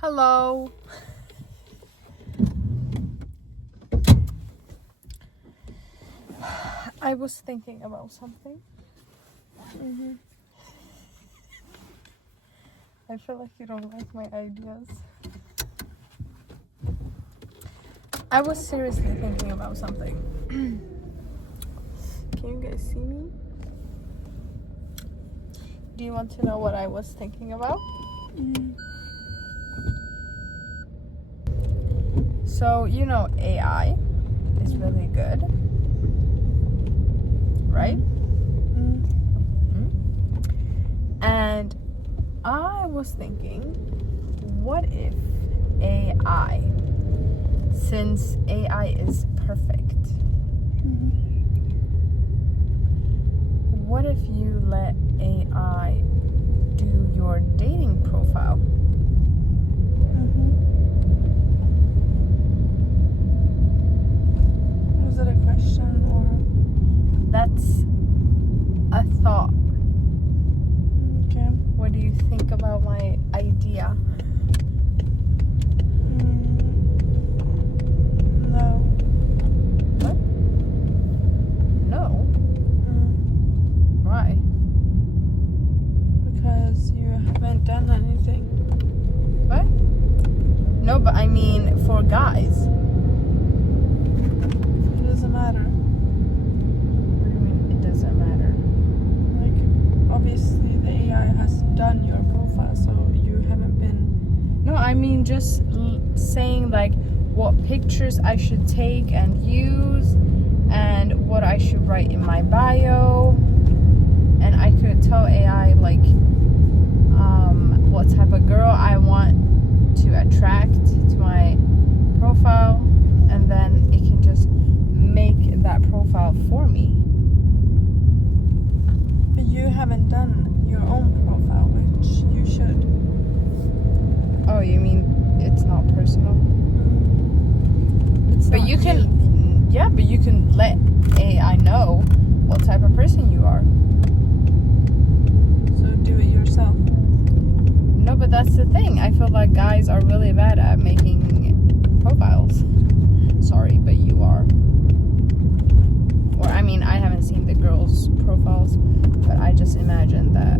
Hello. I was thinking about something. I feel like you don't like my ideas. I was seriously thinking about something. Can you guys see me? Do you want to know what I was thinking about? So, you know, AI is really good, right? And I was thinking, what if AI, since AI is perfect, what if you let AI do your dating profile? Was it a question or? That's a thought. Okay. What do you think about my idea? No. What? No? Why? Because you haven't done anything. What? No, but I mean for guys. It doesn't matter. What do you mean it doesn't matter? Like, obviously the AI has done your profile, so you haven't been. No, I mean just saying like what pictures I should take and use and what I should write in my bio. And I could tell AI like what type of girl I want to attract to my profile, and then it can just make that profile for me. But you haven't done your own profile, which you should. Oh, you mean it's not personal? It's But not you can, yeah, but you can let AI know what type of person you are. So do it yourself. No, but that's the thing. I feel like guys are really bad at making profiles. Sorry, but you are. Or, I mean, I haven't seen the girls' profiles, but I just imagine that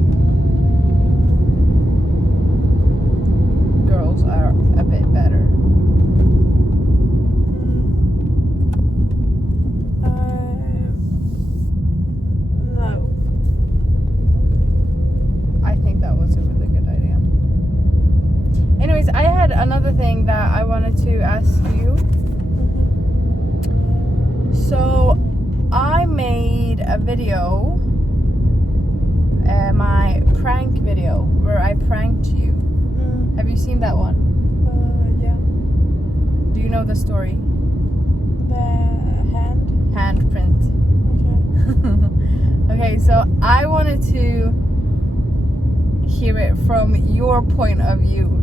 girls are a bit better. No. I think that was a really good idea. Anyways, I had another thing that I wanted to ask you. So, I made a video, my prank video, where I pranked you. Have you seen that one? Yeah. Do you know the story? The hand? Handprint. Okay. Okay, so I wanted to hear it from your point of view.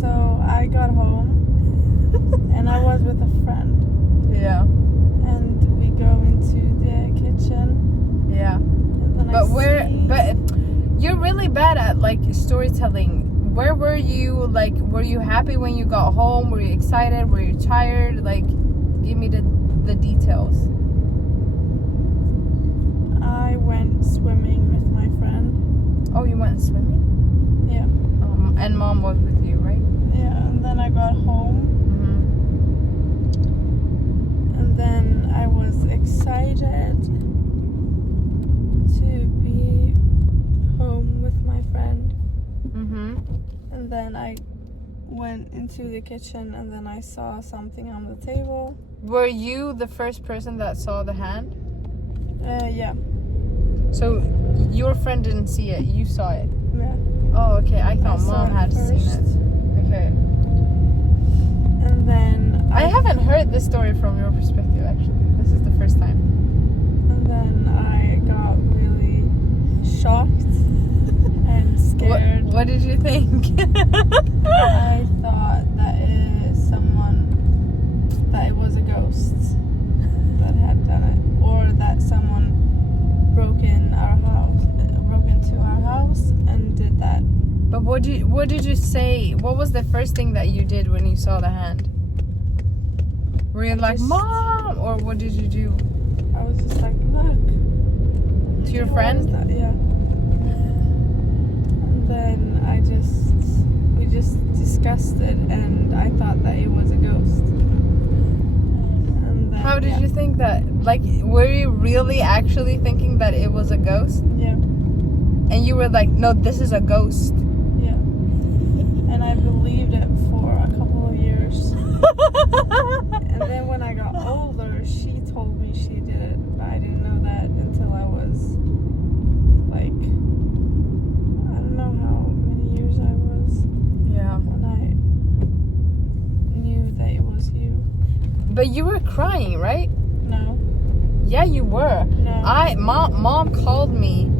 So I got home and I was with a friend. Yeah. And we go into the kitchen. Yeah. And then But you're really bad at like storytelling. Where were you? Like, were you happy when you got home? Were you excited? Were you tired? Like, give me the details. I went swimming with my friend. Oh, you went swimming? Yeah. And mom was with you, right? Yeah, and then I got home. And then I was excited to be home with my friend. And then I went into the kitchen and then I saw something on the table. Were you the first person that saw the hand? Yeah. So your friend didn't see it, you saw it? Yeah. Oh, okay. I thought I saw mom had it seen first. it. Okay. And then I haven't heard this story from your perspective, actually. This is the first time. And then I got really shocked and scared. What did you think? I thought that it was a ghost that had done it, or that someone broke into our house house and did that. But what did you say? What was the first thing that you did when you saw the hand? Were you like, Mom? Or what did you do? I was just like, look. To your friend? Yeah. And then we just discussed it, and I thought that it was a ghost. And then, how did you think that? Like, were you really actually thinking that it was a ghost? Yeah. And you were like, no, this is a ghost. Yeah. And I believed it for a couple of years. And then when I got older, she told me she did it, but I didn't know that until I was like, I don't know how many years I was. Yeah. When I knew that it was you. But you were crying, right? No. Yeah, you were. No. Mom called me,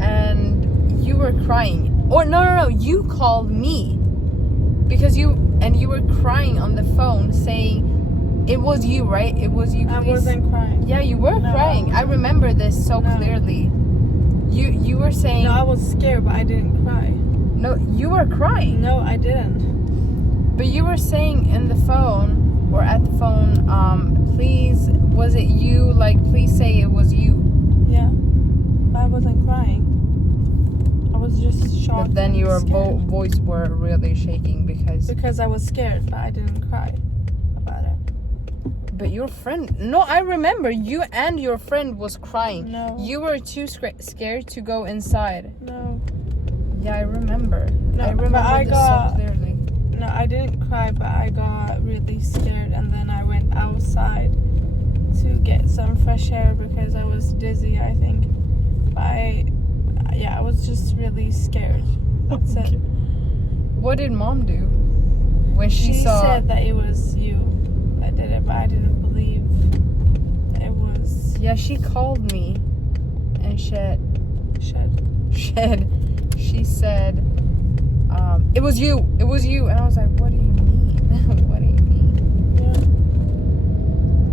and you were crying. Or no, you called me because you were crying on the phone, saying it was you, right? It was you. Please. I wasn't crying. Yeah, you were crying. I remember this so clearly. You were saying. No, I was scared, but I didn't cry. No, you were crying. No, I didn't. But you were saying in the phone or at the phone, please, was it you? Like, please say it was you. Yeah, but I wasn't crying. I was just shocked. But then your voice voice were really shaking because I was scared, but I didn't cry about it. But your friend, no, I remember you and your friend was crying. No. You were too scared to go inside. No. Yeah, I remember. No, I remember so clearly. No, I didn't cry, but I got really scared, and then I went outside to get some fresh air because I was dizzy, I think. But I was just really scared. That's it. What did Mom do when she She saw? said that it was you that did it, but I didn't believe it was. Yeah, she called me and she said, it was you, and I was like, what do you mean? What do you mean? Yeah.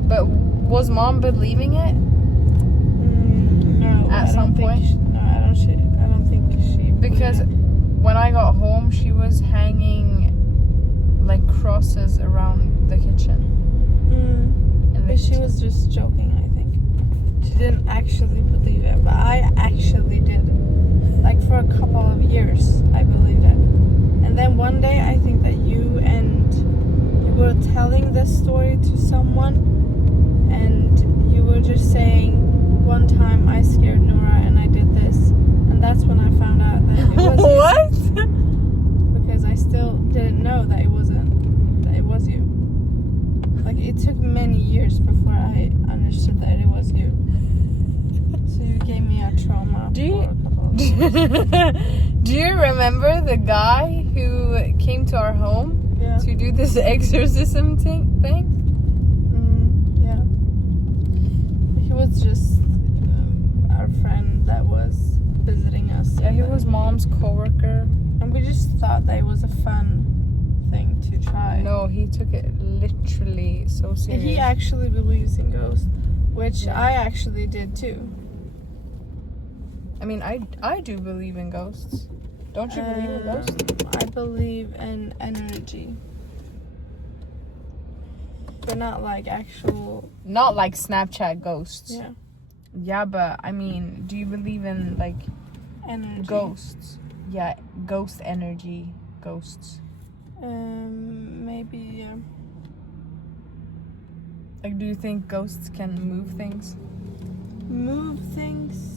But was Mom believing it? No. At some point? I don't think she. Because when I got home, she was hanging like crosses around the kitchen. But she was just joking, I think. She didn't actually believe it, but I actually did. Like for a couple of years, I believed it. And then one day, I think that you were telling this story to someone, and you were just saying, one time I scared Nora and I did this, and that's when I found out that it was What? you. Because I still didn't know that it was you. Like, it took many years before I understood that it was you. So you gave me a trauma for a couple of years. Do you remember the guy who came to our home to do this exorcism thing? Yeah. He was just our friend that was visiting us. Yeah, he was Mom's coworker. And we just thought that it was a fun thing to try. No, he took it literally so serious. He actually believes in ghosts, which I actually did too. I mean, I do believe in ghosts. Don't you believe in ghosts? I believe in energy. But not like actual... Not like Snapchat ghosts. Yeah. Yeah, but I mean, do you believe in like Energy. ghosts? Yeah, ghost energy, ghosts. Maybe, yeah. Like, do you think ghosts can move things? Move things?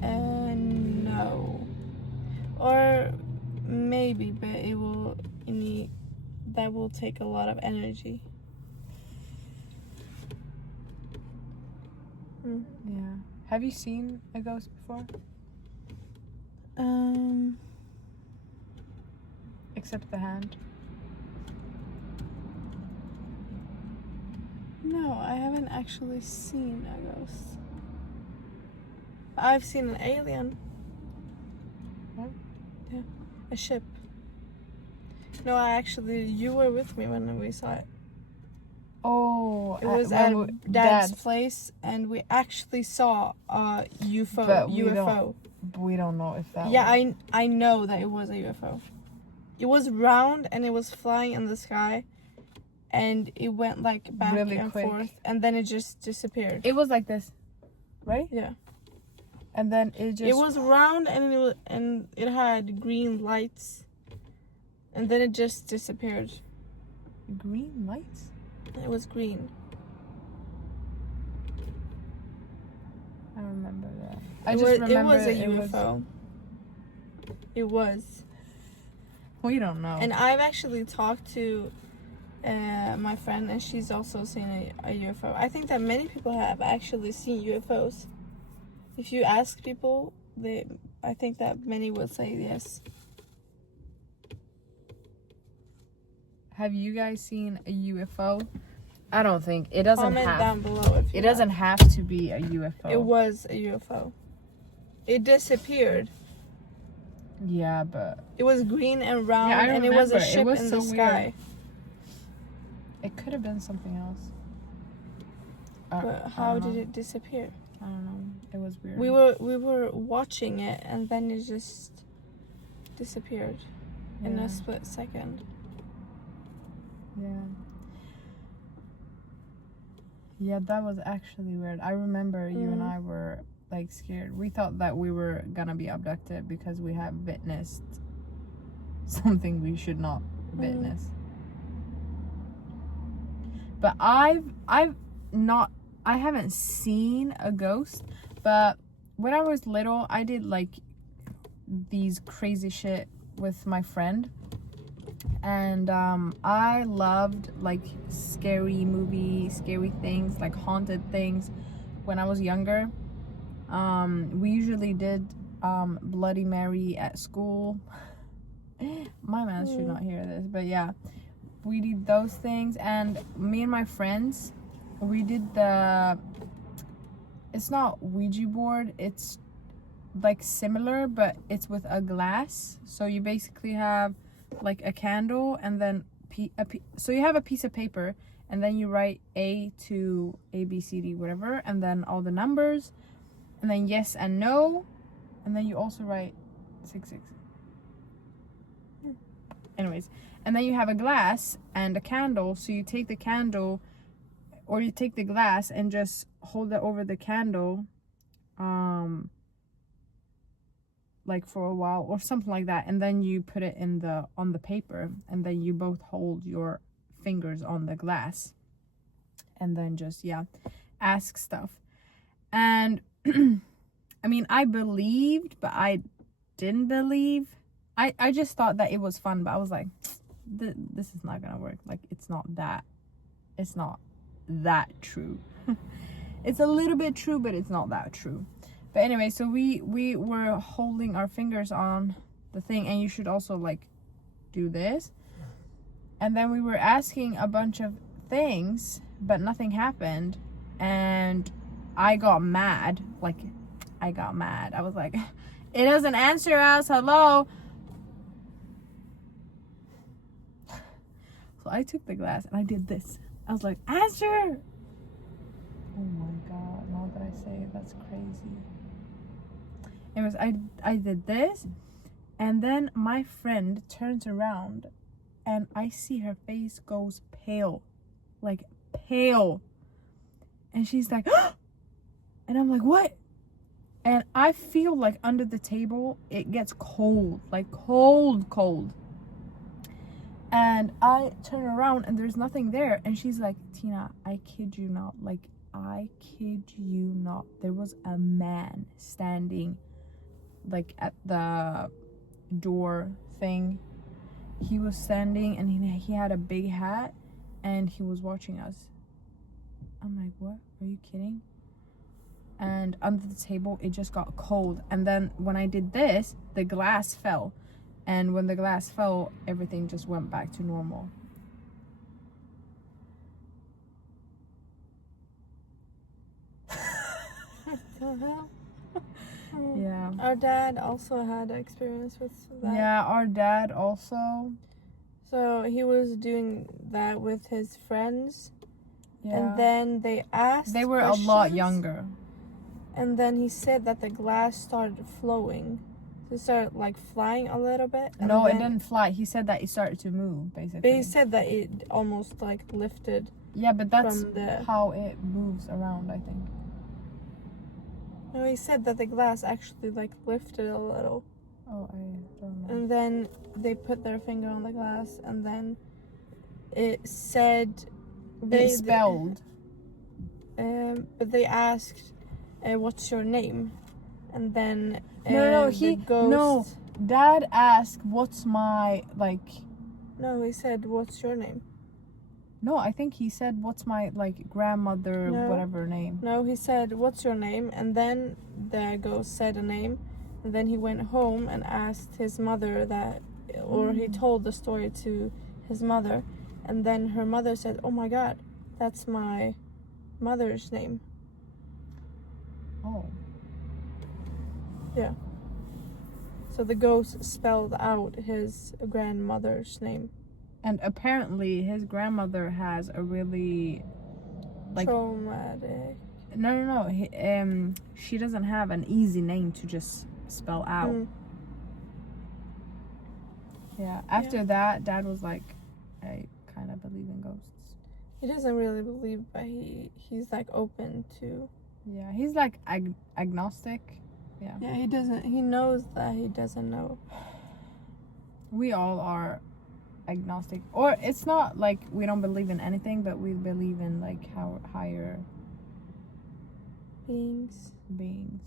No. Or maybe, but that will take a lot of energy. Yeah. Have you seen a ghost before? Except the hand. No, I haven't actually seen a ghost. I've seen an alien. What? Yeah. A ship. No, you were with me when we saw it. Oh, It was at Dad's place, and we actually saw a UFO. But we don't know if that Yeah, was... I know that it was a UFO. It was round and it was flying in the sky, and it went like back really and quick. forth, and then it just disappeared. It was like this, right? Yeah. And then it just... It was round and it had green lights, and then it just disappeared. Green lights? It was green. I remember that. It was a UFO. It was. We don't know. And I've actually talked to my friend, and she's also seen a UFO. I think that many people have actually seen UFOs. If you ask people, I think that many would say yes. Have you guys seen a UFO? I don't think. It doesn't Comment have... down below if you It doesn't have to be a UFO. It was a UFO. It disappeared. Yeah, but... It was green and round, Yeah, I and it was a remember. It ship was in so the sky. weird. It could have been something else. But how did it disappear? I don't know. It was weird. We were watching it, and then it just disappeared in Yeah. a split second. Yeah. Yeah, that was actually weird. I remember you and I were like scared. We thought that we were gonna be abducted because we have witnessed something we should not witness. But I haven't seen a ghost, but when I was little, I did like these crazy shit with my friend. And I loved like scary things, like haunted things when I was younger. We usually did Bloody Mary at school. My man should not hear this, but yeah, we did those things. And me and my friends, we did it's not Ouija board, it's like similar, but it's with a glass. So you basically have like a candle, and then so you have a piece of paper, and then you write A to A, B, C, D, whatever, and then all the numbers, and then yes and no, and then you also write 66. Anyways, and then you have a glass and a candle, so you take the candle, or you take the glass and just hold it over the candle, like for a while or something like that, and then you put it on the paper, and then you both hold your fingers on the glass, and then just ask stuff. And I mean, I believed, but I didn't believe. I just thought that it was fun, but I was like, this is not gonna work. Like, it's not that true. It's a little bit true, but it's not that true. But anyway, so we were holding our fingers on the thing, and you should also like do this. And then we were asking a bunch of things, but nothing happened. And I got mad. I was like, it doesn't answer us. Hello. So I took the glass and I did this. I was like, answer. Oh my God, now that I say it, that's crazy. Anyways, I did this, and then my friend turns around, and I see her face goes pale, like pale, and she's like, and I'm like, what? And I feel like under the table it gets cold, like cold, and I turn around and there's nothing there, and she's like, Tina, I kid you not, like I kid you not, there was a man standing like at the door thing. He was standing, and he had a big hat, and he was watching us. I'm like, what? Are you kidding? And under the table it just got cold, and then when I did this, the glass fell, and when the glass fell, everything just went back to normal. What the hell? Yeah. Our dad also had experience with that. Yeah, our dad also. So he was doing that with his friends. Yeah. And then they asked They were questions, a lot younger. And then he said that the glass started flowing. So it started like flying a little bit. And No, it then, didn't fly. He said that it started to move, basically. but he said that it almost like lifted. Yeah, but that's from the... how it moves around, I think. No, he said that the glass actually like lifted a little. Oh, I don't know. And then they put their finger on the glass, and then it said... It spelled. But they asked, what's your name? And then No, Dad asked, what's my, like... No, he said, what's your name? No, I think he said, what's my, like, grandmother, whatever name. No, he said, what's your name? And then the ghost said a name. And then he went home and asked his mother that, or he told the story to his mother. And then her mother said, oh my God, that's my mother's name. Oh. Yeah. So the ghost spelled out his grandmother's name. And apparently his grandmother has a really, like... Traumatic. No. She doesn't have an easy name to just spell out. Yeah. After that, Dad was like, I kind of believe in ghosts. He doesn't really believe, but he's like open to... Yeah, he's like agnostic. Yeah. Yeah, he doesn't... He knows that he doesn't know. We all are agnostic. Or it's not like we don't believe in anything, but we believe in like how higher... Beings. Mr.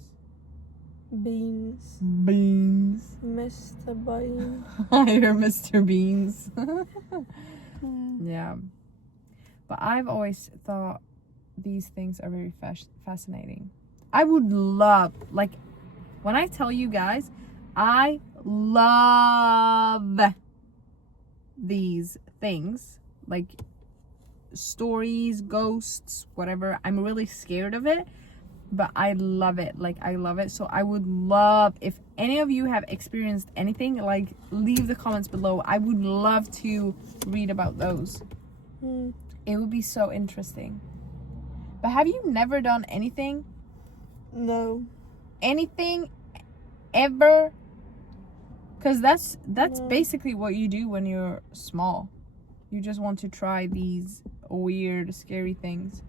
Bean. Higher Mr. Beans. Yeah. But I've always thought these things are very fascinating. I would love, like, when I tell you guys, I love these things, like stories, ghosts, whatever. I'm really scared of it, but I love it. Like, I love it. So I would love, if any of you have experienced anything, like, leave the comments below. I would love to read about those. It would be so interesting. But have you never done anything? No. Anything ever? Because that's basically what you do when you're small. You just want to try these weird, scary things.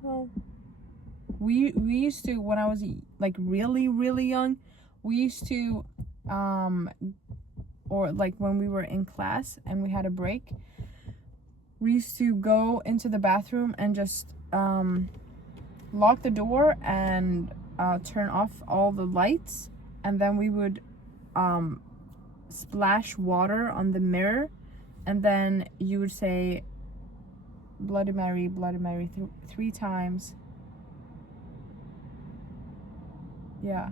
Well, we used to, when I was like really, really young, we used to or like when we were in class and we had a break, we used to go into the bathroom and just lock the door and turn off all the lights, and then we would splash water on the mirror, and then you would say Bloody Mary, Bloody Mary 3 times. Yeah.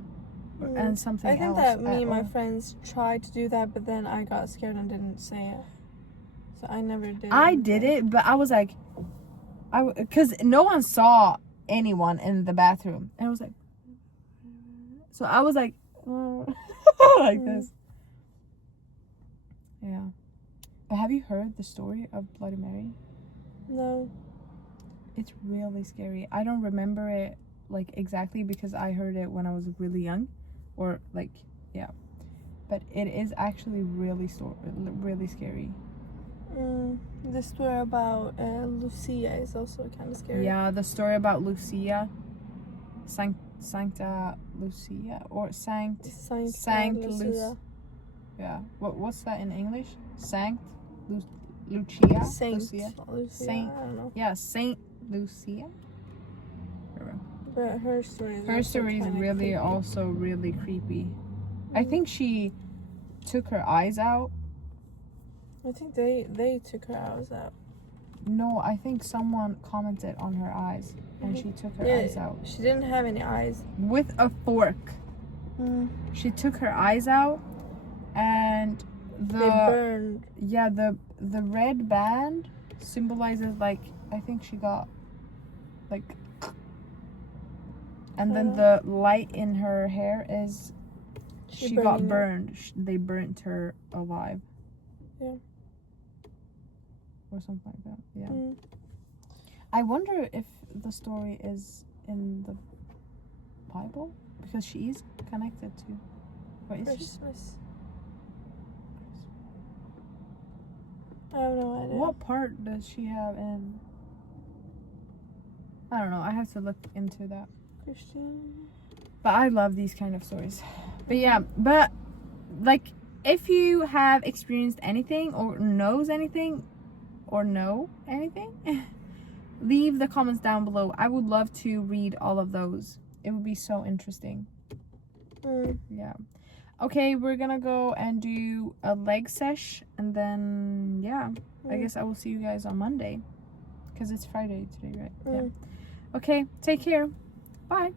And something else. I think that me and my friends tried to do that, but then I got scared and didn't say it. So I never did. I did it, but I was like, because no one saw anyone in the bathroom, and I was like, so I was like, like this. Yeah. But have you heard the story of Bloody Mary? No. It's really scary. I don't remember it like exactly because I heard it when I was really young, or like, yeah. But it is actually really scary. The story about Lucia is also kind of scary. Yeah, the story about Lucia, Sancta Lucia, or Sanct Lucia. Yeah. What's that in English? Lucia. Saint Lucia. Lucia. I don't know. Yeah, Saint Lucia. But her story is really creepy. also really creepy. I think she took her eyes out. I think they took her eyes out. No, I think someone commented on her eyes and she took her eyes out. She didn't have any eyes. With a fork. She took her eyes out, and they burned. Yeah, the red band symbolizes, like, I think she got like, and then the light in her hair is she got burned. They burnt her alive. Yeah. Or something like that. Yeah. I wonder if the story is in the Bible? Because she is connected to. What is Christmas. I have no idea. What part does she have in? I don't know. I have to look into that. Christian. But I love these kind of stories. But yeah, but like if you have experienced anything or knows anything or know anything, leave the comments down below. I would love to read all of those. It would be so interesting. Yeah. Okay, we're gonna go and do a leg sesh, and then yeah, I guess I will see you guys on Monday, because it's Friday today, right? Yeah. Okay, take care. Bye.